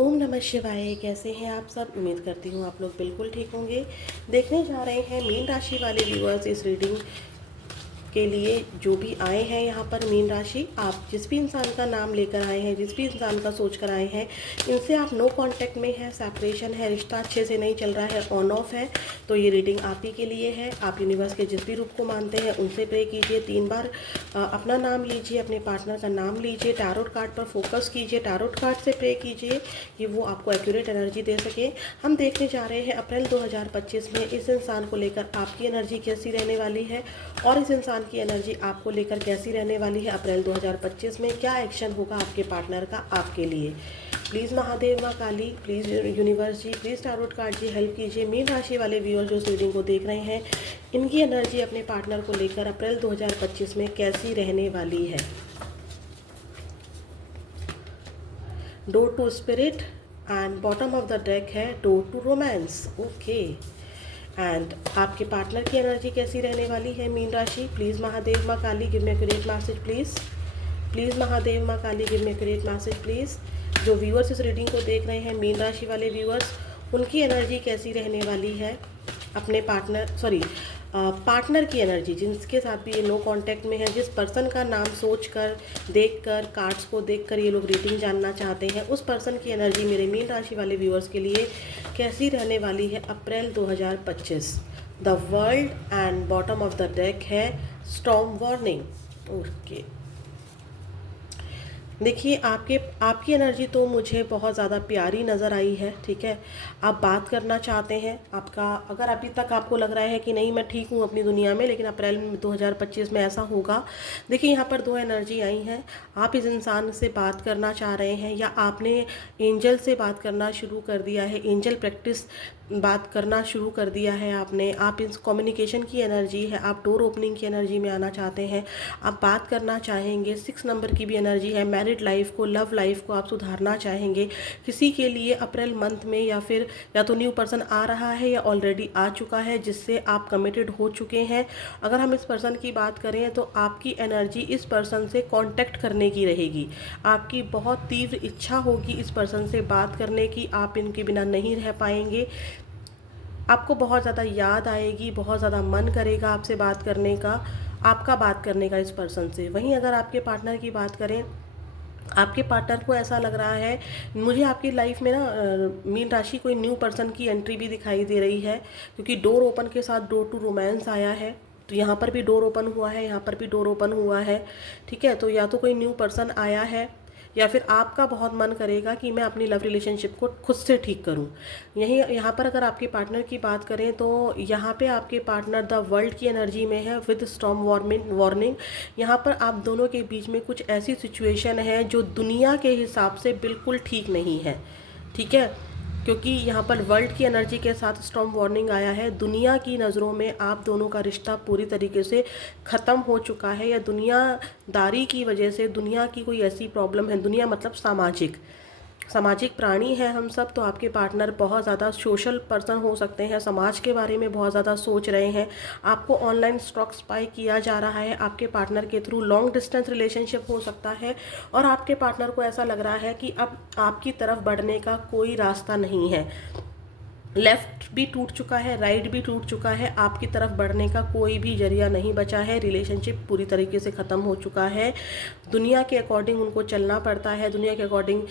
ओम नमः शिवाय। कैसे हैं आप सब? उम्मीद करती हूँ आप लोग बिल्कुल ठीक होंगे। देखने जा रहे हैं मीन राशि वाले व्यूअर्स इस रीडिंग के लिए जो भी आए हैं यहाँ पर मीन राशि। आप जिस भी इंसान का नाम लेकर आए हैं, जिस भी इंसान का सोच कर आए हैं, इनसे आप नो कांटेक्ट में है, सेपरेशन है, रिश्ता अच्छे से नहीं चल रहा है, ऑन ऑफ है, तो ये रीडिंग आप ही के लिए है। आप यूनिवर्स के जिस भी रूप को मानते हैं उनसे प्रे कीजिए। 3 बार अपना नाम लीजिए, अपने पार्टनर का नाम लीजिए, टैरोट कार्ड पर फोकस कीजिए, टैरोट कार्ड से प्रे कीजिए कि वो आपको एक्यूरेट एनर्जी दे सके। हम देखने जा रहे हैं अप्रैल 2025 में इस इंसान को लेकर आपकी एनर्जी कैसी रहने वाली है और इस इंसान की एनर्जी आपको लेकर कैसी रहने वाली है। अप्रैल 2025 में क्या एक्शन होगा आपके पार्टनर का आपके लिए। Please Mahadev Maa Kali, please universe ji, please tarot card ji help कीजिए। मीन राशि वाले व्यूअर जो इस रीडिंग को देख रहे हैं, इनकी एनर्जी अपने पार्टनर को लेकर अप्रैल 2025 में कैसी रहने वाली है। Door to spirit and bottom of the deck है door to romance. Okay, and आपके पार्टनर की एनर्जी कैसी रहने वाली है मीन राशि। Please Mahadev Maa Kali give me accurate message please. Please Mahadev Maa Kali give me accurate message please. जो व्यूअर्स इस रीडिंग को देख रहे हैं मीन राशि वाले व्यूअर्स, उनकी एनर्जी कैसी रहने वाली है अपने पार्टनर की एनर्जी, जिनके साथ भी ये नो कांटेक्ट में है, जिस पर्सन का नाम सोचकर, देखकर, कार्ड्स को देखकर ये लोग रीडिंग जानना चाहते हैं, उस पर्सन की एनर्जी मेरे मीन राशि वाले व्यूअर्स के लिए कैसी रहने वाली है अप्रैल 2025। The world and bottom of the deck है स्टॉर्म वार्निंग। ओके, देखिए आपकी एनर्जी तो मुझे बहुत ज़्यादा प्यारी नज़र आई है। ठीक है, आप बात करना चाहते हैं, आपका अगर अभी तक आपको लग रहा है कि नहीं मैं ठीक हूँ अपनी दुनिया में, लेकिन अप्रैल 2025 में ऐसा होगा। देखिए यहाँ पर 2 एनर्जी आई हैं। आप इस इंसान से बात करना चाह रहे हैं या आपने एंजल से बात करना शुरू कर दिया है, एंजल प्रैक्टिस बात करना शुरू कर दिया है आपने। आप इस कम्युनिकेशन की एनर्जी है, आप डोर ओपनिंग की एनर्जी में आना चाहते हैं, आप बात करना चाहेंगे। 6 नंबर की भी एनर्जी है, मैरिड लाइफ को, लव लाइफ को आप सुधारना चाहेंगे। किसी के लिए अप्रैल मंथ में या तो न्यू पर्सन आ रहा है या ऑलरेडी आ चुका है जिससे आप कमिटेड हो चुके हैं। अगर हम इस पर्सन की बात करें तो आपकी एनर्जी इस पर्सन से कांटेक्ट करने की रहेगी। आपकी बहुत तीव्र इच्छा होगी इस पर्सन से बात करने की, आप इनके बिना नहीं रह पाएंगे। आपको बहुत ज़्यादा याद आएगी, बहुत ज़्यादा मन करेगा आपसे बात करने का, आपका बात करने का इस पर्सन से। वहीं अगर आपके पार्टनर की बात करें, आपके पार्टनर को ऐसा लग रहा है, मुझे आपकी लाइफ में ना मीन राशि कोई न्यू पर्सन की एंट्री भी दिखाई दे रही है, क्योंकि डोर ओपन के साथ डोर टू रोमांस आया है। तो यहाँ पर भी डोर ओपन हुआ है, यहाँ पर भी डोर ओपन हुआ है। ठीक है, तो या तो कोई न्यू पर्सन आया है या फिर आपका बहुत मन करेगा कि मैं अपनी लव रिलेशनशिप को खुद से ठीक करूं। यहाँ पर अगर आपके पार्टनर की बात करें तो यहाँ पे आपके पार्टनर द वर्ल्ड की एनर्जी में है विद स्टॉर्म वार्निंग। यहाँ पर आप दोनों के बीच में कुछ ऐसी सिचुएशन है जो दुनिया के हिसाब से बिल्कुल ठीक नहीं है। ठीक है, क्योंकि यहाँ पर वर्ल्ड की एनर्जी के साथ स्टॉर्म वार्निंग आया है। दुनिया की नज़रों में आप दोनों का रिश्ता पूरी तरीके से ख़त्म हो चुका है, या दुनियादारी की वजह से, दुनिया की कोई ऐसी प्रॉब्लम है, दुनिया मतलब सामाजिक प्राणी हैं हम सब। तो आपके पार्टनर बहुत ज़्यादा सोशल पर्सन हो सकते हैं, समाज के बारे में बहुत ज़्यादा सोच रहे हैं। आपको ऑनलाइन स्टॉक स्पाई किया जा रहा है आपके पार्टनर के थ्रू, लॉन्ग डिस्टेंस रिलेशनशिप हो सकता है, और आपके पार्टनर को ऐसा लग रहा है कि अब आपकी तरफ बढ़ने का कोई रास्ता नहीं है। लेफ़्ट भी टूट चुका है, राइट भी टूट चुका है, आपकी तरफ बढ़ने का कोई भी जरिया नहीं बचा है। रिलेशनशिप पूरी तरीके से ख़त्म हो चुका है। दुनिया के अकॉर्डिंग उनको चलना पड़ता है, दुनिया के अकॉर्डिंग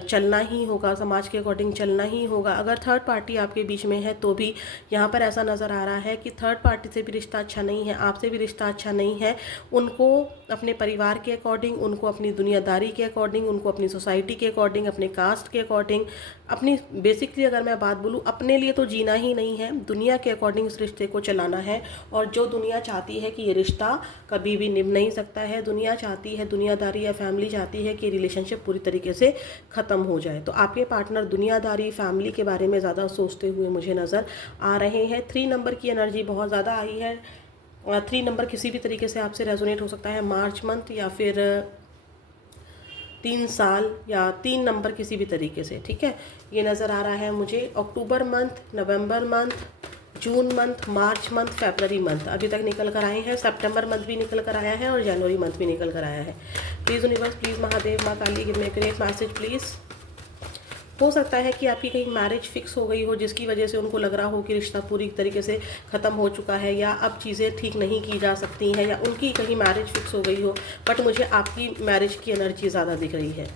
चलना ही होगा, समाज के अकॉर्डिंग चलना ही होगा। अगर थर्ड पार्टी आपके बीच में है तो भी यहाँ पर ऐसा नज़र आ रहा है कि थर्ड पार्टी से भी रिश्ता अच्छा नहीं है, आपसे भी रिश्ता अच्छा नहीं है। उनको अपने परिवार के अकॉर्डिंग, उनको अपनी दुनियादारी के अकॉर्डिंग, उनको अपनी सोसाइटी के अकॉर्डिंग, अपने कास्ट के अकॉर्डिंग, अपनी बेसिकली अगर मैं बात बोलूँ, अपने लिए तो जीना ही नहीं है, दुनिया के अकॉर्डिंग इस रिश्ते को चलाना है। और जो दुनिया चाहती है कि ये रिश्ता कभी भी निभ नहीं सकता है, दुनिया चाहती है, दुनियादारी या फैमिली चाहती है कि रिलेशनशिप पूरी तरीके से ख़त्म हो जाए। तो आपके पार्टनर दुनियादारी, फैमिली के बारे में ज़्यादा सोचते हुए मुझे नज़र आ रहे हैं। 3 नंबर की एनर्जी बहुत ज़्यादा आई है। 3 नंबर किसी भी तरीके से आपसे रेजोनेट हो सकता है, मार्च मंथ या फिर 3 साल या 3 नंबर किसी भी तरीके से। ठीक है, ये नज़र आ रहा है मुझे। October month, November month, June month, March month, फरवरी मंथ अभी तक निकल कर आए हैं, सितंबर मंथ भी निकल कर आया है और जनवरी मंथ भी निकल कर आया है। Please universe, please Mahadev Maa Kali give me great message please. हो सकता है कि आपकी कहीं मैरिज फिक्स हो गई हो, जिसकी वजह से उनको लग रहा हो कि रिश्ता पूरी तरीके से ख़त्म हो चुका है या अब चीज़ें ठीक नहीं की जा सकती हैं, या उनकी कहीं मैरिज फिक्स हो गई हो, बट मुझे आपकी मैरिज की एनर्जी ज़्यादा दिख रही है।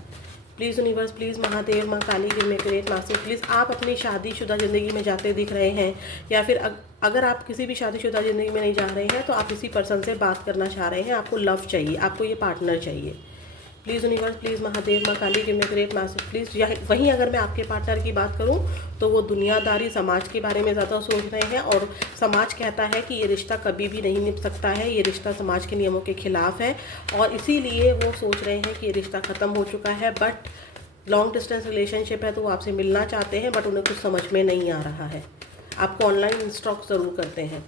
Please universe, please Mahadev, Maa Kali, give me great message. Please आप अपनी शादीशुदा ज़िंदगी में जाते दिख रहे हैं, या फिर अगर आप किसी भी शादीशुदा ज़िंदगी में नहीं जा रहे हैं तो आप इसी पर्सन से बात करना चाह रहे हैं, आपको लव चाहिए, आपको ये पार्टनर चाहिए। Please universe, please Mahadev, Maa Kali, give me great message please. वहीं अगर मैं आपके पार्टनर की बात करूँ तो वो दुनियादारी, समाज के बारे में ज़्यादा सोच रहे हैं, और समाज कहता है कि ये रिश्ता कभी भी नहीं निभ सकता है, ये रिश्ता समाज के नियमों के खिलाफ है, और इसीलिए वो सोच रहे हैं कि ये रिश्ता ख़त्म हो चुका है। बट लॉन्ग डिस्टेंस रिलेशनशिप है तो वो आपसे मिलना चाहते हैं, बट उन्हें कुछ समझ में नहीं आ रहा है। आपको ऑनलाइन इंस्ट्रक्ट ज़रूर करते हैं।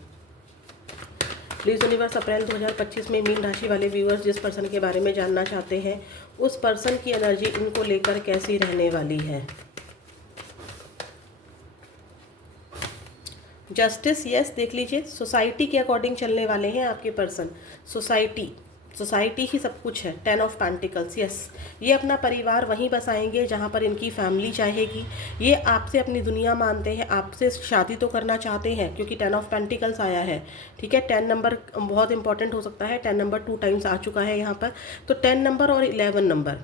प्लीज़ यूनिवर्स, अप्रैल 2025 में मीन राशि वाले व्यूअर्स जिस पर्सन के बारे में जानना चाहते हैं, उस पर्सन की एनर्जी इनको लेकर कैसी रहने वाली है। जस्टिस, यस, देख लीजिए, सोसाइटी के अकॉर्डिंग चलने वाले हैं आपके पर्सन। सोसाइटी ही सब कुछ है। 10 ऑफ पेंटिकल्स, यस, ये अपना परिवार वहीं बसाएंगे जहाँ पर इनकी फैमिली चाहेगी। ये आपसे अपनी दुनिया मानते हैं, आपसे शादी तो करना चाहते हैं, क्योंकि 10 ऑफ पेंटिकल्स आया है, ठीक है। 10 नंबर बहुत इंपॉर्टेंट हो सकता है। 10 नंबर 2 टाइम्स आ चुका है यहाँ पर, तो 10 नंबर और 11 नंबर,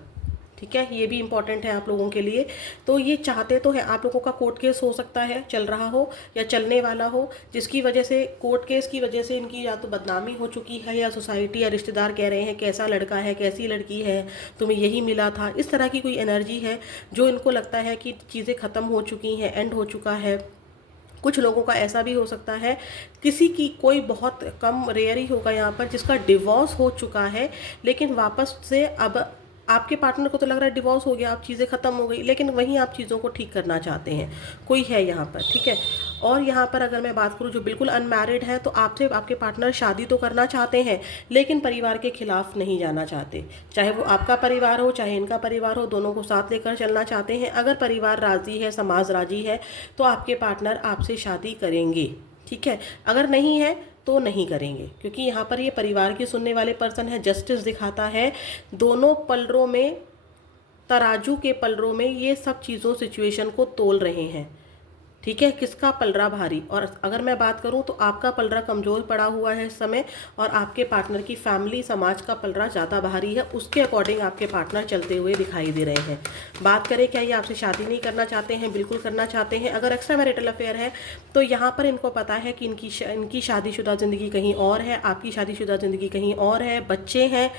ठीक है, ये भी इंपॉर्टेंट है आप लोगों के लिए। तो ये चाहते तो है, आप लोगों का कोर्ट केस हो सकता है, चल रहा हो या चलने वाला हो, जिसकी वजह से, कोर्ट केस की वजह से इनकी या तो बदनामी हो चुकी है, या सोसाइटी या रिश्तेदार कह रहे हैं कैसा लड़का है, कैसी लड़की है, तुम्हें यही मिला था। इस तरह की कोई एनर्जी है जो इनको लगता है कि चीज़ें ख़त्म हो चुकी हैं, एंड हो चुका है। कुछ लोगों का ऐसा भी हो सकता है, किसी की, कोई बहुत कम, रेयर ही होगा यहाँ पर, जिसका डिवोर्स हो चुका है, लेकिन वापस से अब आपके पार्टनर को तो लग रहा है डिवोर्स हो गया, अब चीज़ें ख़त्म हो गई, लेकिन वहीं आप चीज़ों को ठीक करना चाहते हैं, कोई है यहाँ पर, ठीक है। और यहाँ पर अगर मैं बात करूँ जो बिल्कुल अनमैरिड है, तो आपसे आपके पार्टनर शादी तो करना चाहते हैं, लेकिन परिवार के खिलाफ नहीं जाना चाहते। चाहे वो आपका परिवार हो, चाहे इनका परिवार हो, दोनों को साथ लेकर चलना चाहते हैं। अगर परिवार राज़ी है, समाज राज़ी है, तो आपके पार्टनर आपसे शादी करेंगे, ठीक है। अगर नहीं है तो नहीं करेंगे, क्योंकि यहाँ पर ये परिवार की सुनने वाले पर्सन है। जस्टिस दिखाता है, दोनों पलड़ों में, तराजू के पलड़ों में ये सब चीज़ों, सिचुएशन को तोल रहे हैं, ठीक है। किसका पलड़ा भारी, और अगर मैं बात करूं तो आपका पलड़ा कमज़ोर पड़ा हुआ है इस समय, और आपके पार्टनर की फैमिली, समाज का पलड़ा ज़्यादा भारी है, उसके अकॉर्डिंग आपके पार्टनर चलते हुए दिखाई दे रहे हैं। बात करें क्या ये आपसे शादी नहीं करना चाहते हैं, बिल्कुल करना चाहते हैं। अगर एक्स्ट्रा मैरिटल अफेयर है तो यहाँ पर इनको पता है कि इनकी शादीशुदा ज़िंदगी कहीं और है, आपकी शादीशुदा ज़िंदगी कहीं और है, बच्चे हैं।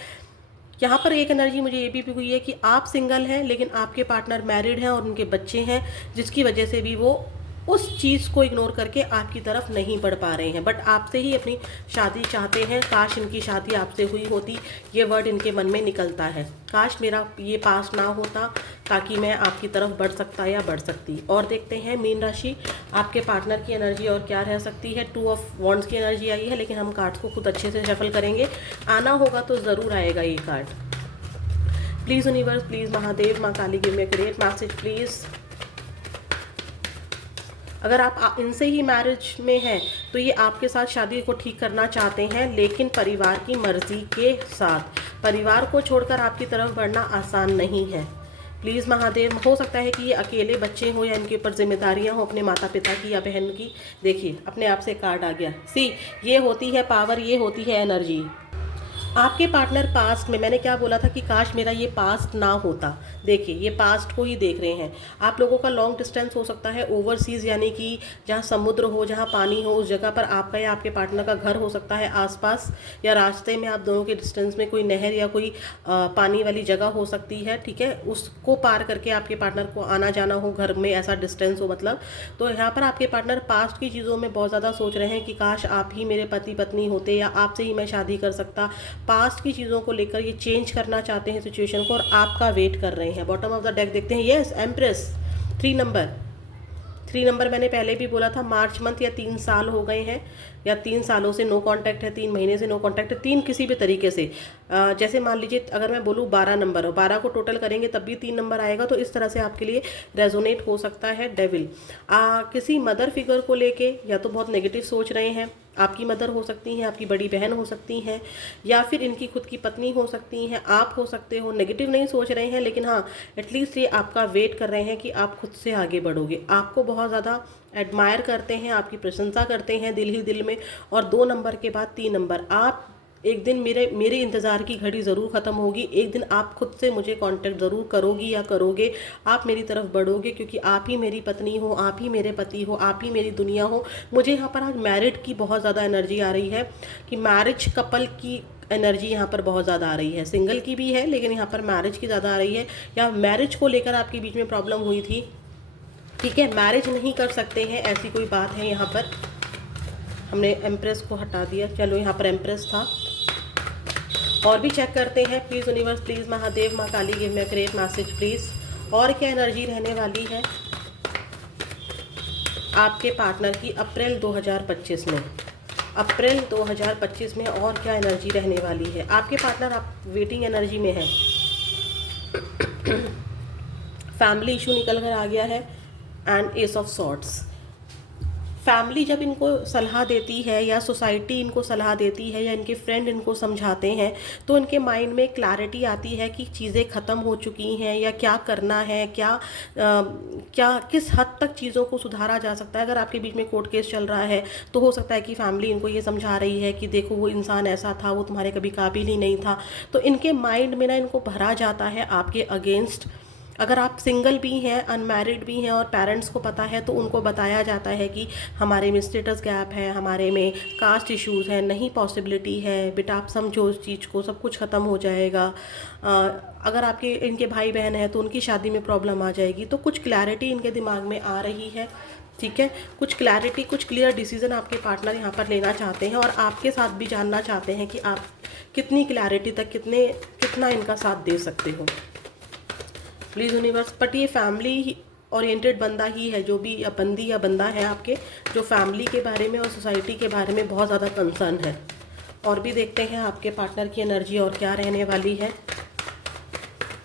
यहाँ पर एक एनर्जी मुझे ये भी हुई है कि आप सिंगल हैं, लेकिन आपके पार्टनर मैरिड हैं और उनके बच्चे हैं, जिसकी वजह से भी वो उस चीज़ को इग्नोर करके आपकी तरफ नहीं बढ़ पा रहे हैं, बट आपसे ही अपनी शादी चाहते हैं। काश इनकी शादी आपसे हुई होती, ये वर्ड इनके मन में निकलता है, काश मेरा ये पास ना होता, ताकि मैं आपकी तरफ बढ़ सकता या बढ़ सकती। और देखते हैं मीन राशि, आपके पार्टनर की एनर्जी और क्या रह सकती है। 2 ऑफ वॉन्ड्स की एनर्जी आई है, लेकिन हम कार्ड्स को खुद अच्छे से शफल करेंगे, आना होगा तो ज़रूर आएगा ये card. Please universe, please Mahadev, Maa Kali, give me a great message please. अगर आप इनसे ही मैरिज में हैं तो ये आपके साथ शादी को ठीक करना चाहते हैं, लेकिन परिवार की मर्ज़ी के साथ। परिवार को छोड़कर आपकी तरफ बढ़ना आसान नहीं है। प्लीज़ महादेव, हो सकता है कि ये अकेले बच्चे हों या इनके ऊपर जिम्मेदारियां हों अपने माता पिता की या बहन की। देखिए अपने आप से कार्ड आ गया, सी, ये होती है पावर, ये होती है एनर्जी। आपके पार्टनर पास्ट में, मैंने क्या बोला था कि काश मेरा ये पास्ट ना होता, देखिए ये पास्ट को ही देख रहे हैं। आप लोगों का लॉन्ग डिस्टेंस हो सकता है, ओवरसीज़, यानी कि जहाँ समुद्र हो, जहाँ पानी हो, उस जगह पर आपका या आपके पार्टनर का घर हो सकता है आसपास, या रास्ते में आप दोनों के डिस्टेंस में कोई नहर या कोई पानी वाली जगह हो सकती है, ठीक है। उसको पार करके आपके पार्टनर को आना जाना हो, घर में ऐसा डिस्टेंस हो मतलब। तो यहाँ पर आपके पार्टनर पास्ट की चीज़ों में बहुत ज़्यादा सोच रहे हैं कि काश आप ही मेरे पति पत्नी होते, या आपसे ही मैं शादी कर सकता। पास्ट की चीज़ों को लेकर ये चेंज करना चाहते हैं सिचुएशन को, और आपका वेट कर रहे हैं। बॉटम ऑफ द डेक देखते हैं, यस, एम्प्रेस, 3 नंबर मैंने पहले भी बोला था, मार्च मंथ या 3 साल हो गए हैं या 3 सालों से नो कांटेक्ट है, 3 महीने से नो कांटेक्ट है, 3 किसी भी तरीके से, जैसे मान लीजिए अगर मैं बोलूँ 12 नंबर हो, 12 को टोटल करेंगे तब भी 3 नंबर आएगा, तो इस तरह से आपके लिए रेजोनेट हो सकता है डेविल। किसी मदर फिगर को लेके या तो बहुत नेगेटिव सोच रहे हैं, आपकी मदर हो सकती हैं, आपकी बड़ी बहन हो सकती हैं, या फिर इनकी खुद की पत्नी हो सकती हैं, आप हो सकते हो। नेगेटिव नहीं सोच रहे हैं, लेकिन हाँ एटलीस्ट ये आपका वेट कर रहे हैं कि आप खुद से आगे बढ़ोगे, आपको बहुत ज़्यादा एडमायर करते हैं, आपकी प्रशंसा करते हैं दिल ही दिल में। और 2 नंबर के बाद 3 नंबर, आप एक दिन मेरे इंतज़ार की घड़ी ज़रूर ख़त्म होगी, एक दिन आप खुद से मुझे कांटेक्ट ज़रूर करोगी या करोगे, आप मेरी तरफ बढ़ोगे, क्योंकि आप ही मेरी पत्नी हो, आप ही मेरे पति हो, आप ही मेरी दुनिया हो। मुझे यहाँ पर आज मैरिड की बहुत ज़्यादा एनर्जी आ रही है कि मैरिज कपल की एनर्जी यहाँ पर बहुत ज़्यादा आ रही है, सिंगल की भी है लेकिन यहाँ पर मैरिज की ज़्यादा आ रही है, या मैरिज को लेकर आपके बीच में प्रॉब्लम हुई थी, ठीक है, मैरिज नहीं कर सकते हैं ऐसी कोई बात है। यहाँ पर हमने एम्प्रेस को हटा दिया, चलो यहाँ पर एम्प्रेस था। और भी चेक करते हैं, please universe, please Mahadev, Maa Kali, give me a great message please. और क्या एनर्जी रहने वाली है आपके पार्टनर की अप्रैल 2025 में, अप्रैल 2025 में और क्या एनर्जी रहने वाली है आपके पार्टनर। आप वेटिंग एनर्जी में है, फैमिली इशू निकल कर आ गया है, and S of swords. Family जब इनको सलाह देती है या सोसाइटी इनको सलाह देती है या इनके फ्रेंड इनको समझाते हैं, तो इनके माइंड में क्लैरिटी आती है कि चीज़ें ख़त्म हो चुकी हैं या क्या करना है, क्या किस हद तक चीज़ों को सुधारा जा सकता है। अगर आपके बीच में कोर्ट केस चल रहा है तो हो सकता है कि फैमिली इनको ये समझा रही है कि देखो वो इंसान ऐसा था, वो तुम्हारे कभी काबिल ही नहीं था, तो इनके माइंड में ना इनको भरा जाता है आपके अगेंस्ट। अगर आप सिंगल भी हैं, अनमैरिड भी हैं और पेरेंट्स को पता है, तो उनको बताया जाता है कि हमारे में स्टेटस गैप है, हमारे में कास्ट इश्यूज़ हैं, नहीं पॉसिबिलिटी है, बेटा आप समझो उस चीज़ को, सब कुछ ख़त्म हो जाएगा। अगर आपके इनके भाई बहन हैं तो उनकी शादी में प्रॉब्लम आ जाएगी। तो कुछ क्लैरिटी इनके दिमाग में आ रही है, ठीक है, कुछ क्लैरिटी, कुछ क्लियर डिसीजन आपके पार्टनर यहाँ पर लेना चाहते हैं और आपके साथ भी जानना चाहते हैं कि आप कितनी क्लैरिटी तक कितना इनका साथ दे सकते हो, प्लीज़ यूनिवर्स। बट ये फैमिली ओरिएंटेड बंदा ही है, जो भी या बंदी या बंदा है आपके, जो फैमिली के बारे में और सोसाइटी के बारे में बहुत ज़्यादा कंसर्न है। और भी देखते हैं आपके पार्टनर की एनर्जी और क्या रहने वाली है।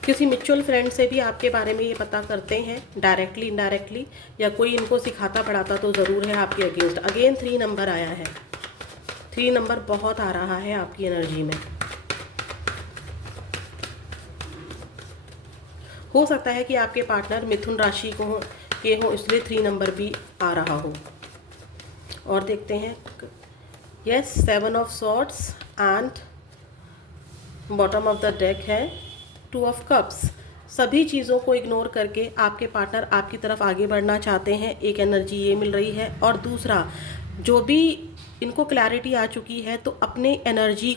किसी म्यूचुअल फ्रेंड से भी आपके बारे में ये पता करते हैं, डायरेक्टली इनडायरेक्टली, या कोई इनको सिखाता पढ़ाता तो ज़रूर है आपके अगेंस्ट। अगेन 3 नंबर आया है, 3 नंबर बहुत आ रहा है आपकी एनर्जी में। हो सकता है कि आपके पार्टनर मिथुन राशि के हो, इसलिए 3 नंबर भी आ रहा हो। और देखते हैं, yes, 7 of swords and bottom of the deck है 2 ऑफ कप्स। सभी चीज़ों को इग्नोर करके आपके पार्टनर आपकी तरफ आगे बढ़ना चाहते हैं, एक एनर्जी ये मिल रही है। और दूसरा, जो भी इनको क्लैरिटी आ चुकी है, तो अपनी एनर्जी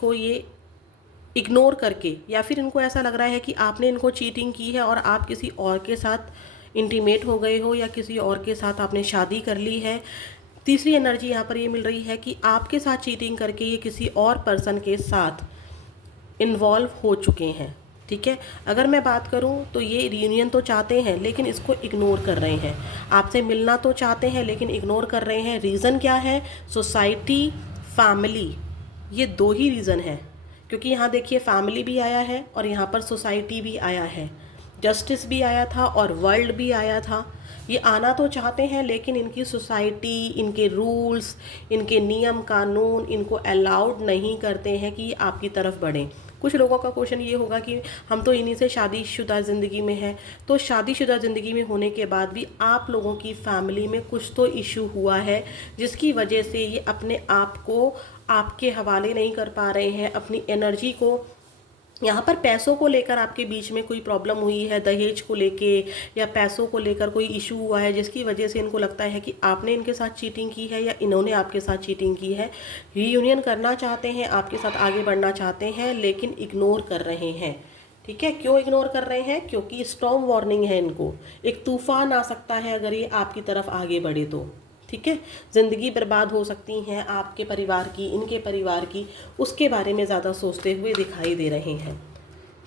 को ये इग्नोर करके, या फिर इनको ऐसा लग रहा है कि आपने इनको चीटिंग की है और आप किसी और के साथ इंटीमेट हो गए हो या किसी और के साथ आपने शादी कर ली है। तीसरी एनर्जी यहाँ पर ये मिल रही है कि आपके साथ चीटिंग करके ये किसी और पर्सन के साथ इन्वॉल्व हो चुके हैं, ठीक है। अगर मैं बात करूँ तो ये रियूनियन तो चाहते हैं लेकिन इसको इग्नोर कर रहे हैं, आपसे मिलना तो चाहते हैं लेकिन इग्नोर कर रहे हैं। रीज़न क्या है? सोसाइटी, फैमिली, ये 2 ही रीज़न है, क्योंकि यहाँ देखिए फैमिली भी आया है और यहाँ पर सोसाइटी भी आया है, जस्टिस भी आया था और वर्ल्ड भी आया था। ये आना तो चाहते हैं लेकिन इनकी सोसाइटी, इनके रूल्स, इनके नियम कानून इनको अलाउड नहीं करते हैं कि आपकी तरफ बढ़ें। कुछ लोगों का क्वेश्चन ये होगा कि हम तो इन्हीं से शादीशुदा ज़िंदगी में हैं, तो शादीशुदा ज़िंदगी में होने के बाद भी आप लोगों की फैमिली में कुछ तो इशू हुआ है, जिसकी वजह से ये अपने आप को आपके हवाले नहीं कर पा रहे हैं, अपनी एनर्जी को। यहाँ पर पैसों को लेकर आपके बीच में कोई प्रॉब्लम हुई है, दहेज को लेके या पैसों को लेकर कोई इशू हुआ है, जिसकी वजह से इनको लगता है कि आपने इनके साथ चीटिंग की है या इन्होंने आपके साथ चीटिंग की है। रीयूनियन करना चाहते हैं, आपके साथ आगे बढ़ना चाहते हैं, लेकिन इग्नोर कर रहे हैं, ठीक है। क्यों इग्नोर कर रहे हैं? क्योंकि स्टॉर्म वार्निंग है इनको, एक तूफान आ सकता है अगर ये आपकी तरफ आगे बढ़े तो, ठीक है। ज़िंदगी बर्बाद हो सकती हैं आपके परिवार की, इनके परिवार की, उसके बारे में ज़्यादा सोचते हुए दिखाई दे रहे हैं,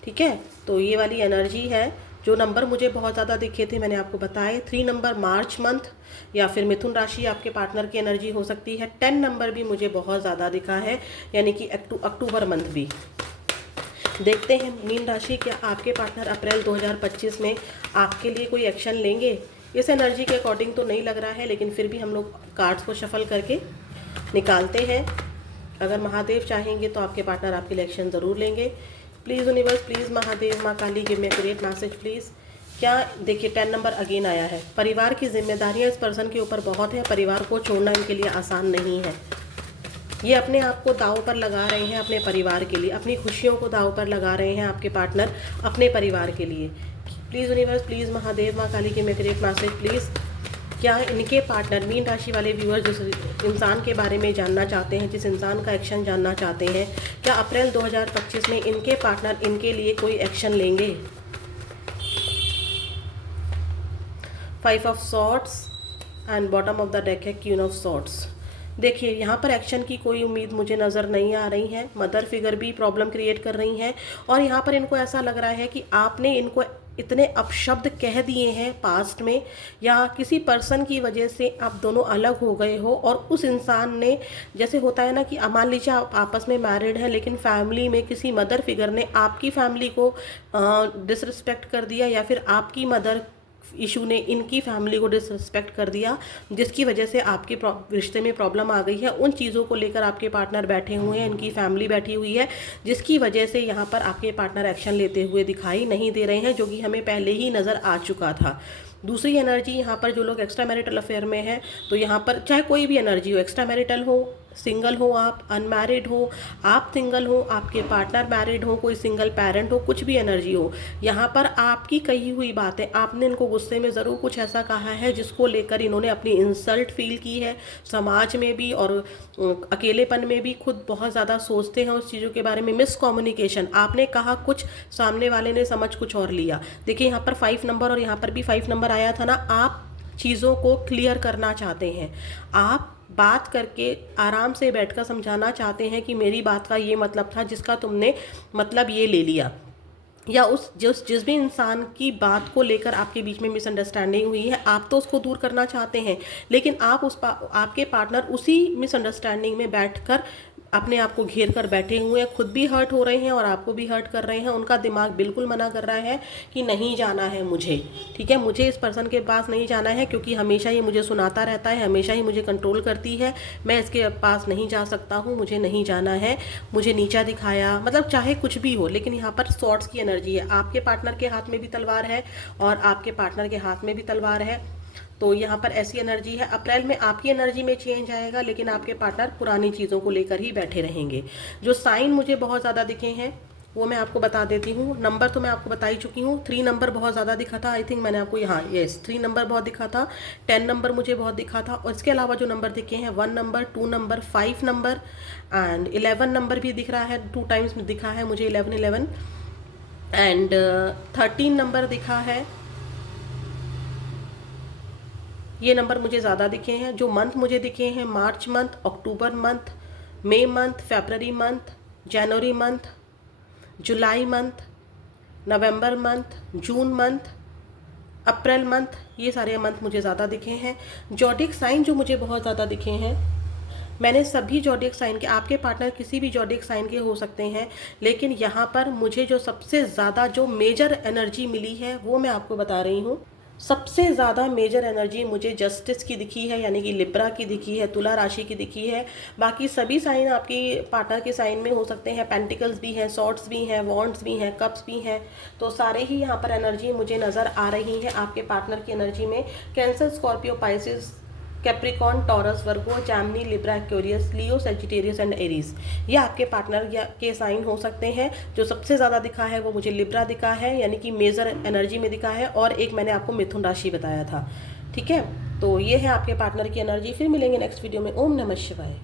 ठीक है। तो ये वाली एनर्जी है जो नंबर मुझे बहुत ज़्यादा दिखे थे मैंने आपको बताए। 3 नंबर मार्च मंथ या फिर मिथुन राशि आपके पार्टनर की एनर्जी हो सकती है। 10 नंबर भी मुझे बहुत ज़्यादा दिखा है, यानी कि अक्टूबर मंथ भी। देखते हैं मीन राशि, क्या आपके पार्टनर अप्रैल 2025 में आपके लिए कोई एक्शन लेंगे। इस एनर्जी के अकॉर्डिंग तो नहीं लग रहा है, लेकिन फिर भी हम लोग कार्ड्स को शफल करके निकालते हैं। अगर महादेव चाहेंगे तो आपके पार्टनर आपके लिए एक्शन ज़रूर लेंगे। Please universe, please Mahadev, Maa Kali, give me great message please. क्या देखिए 10 नंबर अगेन आया है। परिवार की जिम्मेदारियाँ इस पर्सन के ऊपर बहुत है। परिवार को छोड़ना इनके लिए आसान नहीं है। ये अपने आप को दांव पर लगा रहे हैं अपने परिवार के लिए, अपनी खुशियों को दांव पर लगा रहे हैं आपके पार्टनर अपने परिवार के लिए। Please universe, please Mahadev, Maa Kali, give me great message please. क्या इनके पार्टनर, मीन राशि वाले व्यूअर जिस इंसान के बारे में जानना चाहते हैं, जिस इंसान का एक्शन जानना चाहते हैं, क्या अप्रैल 2025 में इनके पार्टनर इनके लिए कोई एक्शन लेंगे। 5 of swords and bottom of the deck है क्वीन ऑफ सॉर्ड्स। देखिए यहाँ पर एक्शन की कोई उम्मीद मुझे नज़र नहीं आ रही है। मदर फिगर भी प्रॉब्लम क्रिएट कर रही हैं, और यहाँ पर इनको ऐसा लग रहा है कि आपने इनको इतने अपशब्द कह दिए हैं पास्ट में, या किसी पर्सन की वजह से आप दोनों अलग हो गए हो, और उस इंसान ने, जैसे होता है ना कि मान लीजिए आप आपस में मैरिड हैं, लेकिन फैमिली में किसी मदर फिगर ने आपकी फैमिली को डिसरिस्पेक्ट कर दिया, या फिर आपकी मदर इशू ने इनकी फैमिली को डिसरिस्पेक्ट कर दिया, जिसकी वजह से आपके रिश्ते में प्रॉब्लम आ गई है। उन चीज़ों को लेकर आपके पार्टनर बैठे हुए हैं, इनकी फैमिली बैठी हुई है, जिसकी वजह से यहाँ पर आपके पार्टनर एक्शन लेते हुए दिखाई नहीं दे रहे हैं, जो कि हमें पहले ही नज़र आ चुका था। दूसरी एनर्जी यहाँ पर जो लोग एक्स्ट्रा मैरिटल अफेयर में हैं, तो यहाँ पर चाहे कोई भी एनर्जी हो, एक्स्ट्रा मैरिटल हो, सिंगल हो, आप अनमैरिड हो, आप सिंगल हो, आपके पार्टनर मैरिड हो, कोई सिंगल पेरेंट हो, कुछ भी एनर्जी हो, यहाँ पर आपकी कही हुई बातें, आपने इनको गुस्से में ज़रूर कुछ ऐसा कहा है जिसको लेकर इन्होंने अपनी इंसल्ट फील की है। समाज में भी और अकेलेपन में भी खुद बहुत ज़्यादा सोचते हैं उस चीज़ों के बारे में। मिसकम्युनिकेशन, आपने कहा कुछ, सामने वाले ने समझ कुछ और लिया। देखिए यहाँ पर 5 नंबर और यहाँ पर भी 5 नंबर आया था ना। आप चीज़ों को क्लियर करना चाहते हैं, आप बात करके आराम से बैठकर समझाना चाहते हैं कि मेरी बात का ये मतलब था, जिसका तुमने मतलब ये ले लिया, या जिस भी इंसान की बात को लेकर आपके बीच में मिसअंडरस्टैंडिंग हुई है, आप तो उसको दूर करना चाहते हैं, लेकिन आप आपके पार्टनर उसी मिसअंडरस्टैंडिंग में बैठकर अपने आप को घेर कर बैठे हुए हैं, खुद भी हर्ट हो रहे हैं और आपको भी हर्ट कर रहे हैं। उनका दिमाग बिल्कुल मना कर रहा है कि नहीं जाना है मुझे, ठीक है, मुझे इस पर्सन के पास नहीं जाना है, क्योंकि हमेशा ही मुझे सुनाता रहता है, हमेशा ही मुझे कंट्रोल करती है, मैं इसके पास नहीं जा सकता हूँ, मुझे नहीं जाना है, मुझे नीचा दिखाया, मतलब चाहे कुछ भी हो। लेकिन यहाँ पर सॉर्ड्स की एनर्जी है, आपके पार्टनर के हाथ में भी तलवार है और आपके पार्टनर के हाथ में भी तलवार है। तो यहाँ पर ऐसी एनर्जी है, अप्रैल में आपकी एनर्जी में चेंज आएगा, लेकिन आपके पार्टनर पुरानी चीज़ों को लेकर ही बैठे रहेंगे। जो साइन मुझे बहुत ज़्यादा दिखे हैं वो मैं आपको बता देती हूँ। नंबर तो मैं आपको बता ही चुकी हूँ। 3 नंबर बहुत ज़्यादा दिखा था, आई थिंक मैंने आपको, यहाँ यस 3 नंबर बहुत दिखा था, 10 नंबर मुझे बहुत दिखा था, और इसके अलावा जो नंबर दिखे हैं 1 number, 2 number, 5 number and 11 number भी दिख रहा है, 2 टाइम्स दिखा है मुझे 11 एंड 13 नंबर दिखा है। ये नंबर मुझे ज़्यादा दिखे हैं। जो मंथ मुझे दिखे हैं, March month, October month, May month, फरवरी मंथ, जनवरी मंथ, जुलाई month, November month, June month, April month, ये सारे मंथ मुझे ज़्यादा दिखे हैं। जॉडिक साइन जो मुझे बहुत ज़्यादा दिखे हैं, मैंने सभी जॉडिक साइन के, आपके पार्टनर किसी भी जॉडिक साइन के हो सकते हैं, लेकिन यहाँ पर मुझे जो सबसे ज़्यादा जो मेजर एनर्जी मिली है वो मैं आपको बता रही हूँ। सबसे ज़्यादा मेजर एनर्जी मुझे जस्टिस की दिखी है, यानी कि लिब्रा की दिखी है, तुला राशि की दिखी है। बाकी सभी साइन आपकी पार्टनर के साइन में हो सकते हैं, पेंटिकल्स भी हैं, सॉर्ड्स भी हैं, वॉन्ड्स भी हैं, कप्स भी हैं, तो सारे ही यहाँ पर एनर्जी मुझे नज़र आ रही है आपके पार्टनर की एनर्जी में। Cancer, Scorpio, Pisces, Capricorn, taurus, Virgo, Jaimini, Libra, Aquarius, Leo, Sagittarius and Aries, ये आपके पार्टनर के साइन हो सकते हैं। जो सबसे ज़्यादा दिखा है वो मुझे लिब्रा दिखा है, यानी कि मेजर एनर्जी में दिखा है, और एक मैंने आपको मिथुन राशि बताया था, ठीक है। तो ये है आपके पार्टनर की एनर्जी। फिर मिलेंगे नेक्स्ट वीडियो में। ओम नमः शिवाय।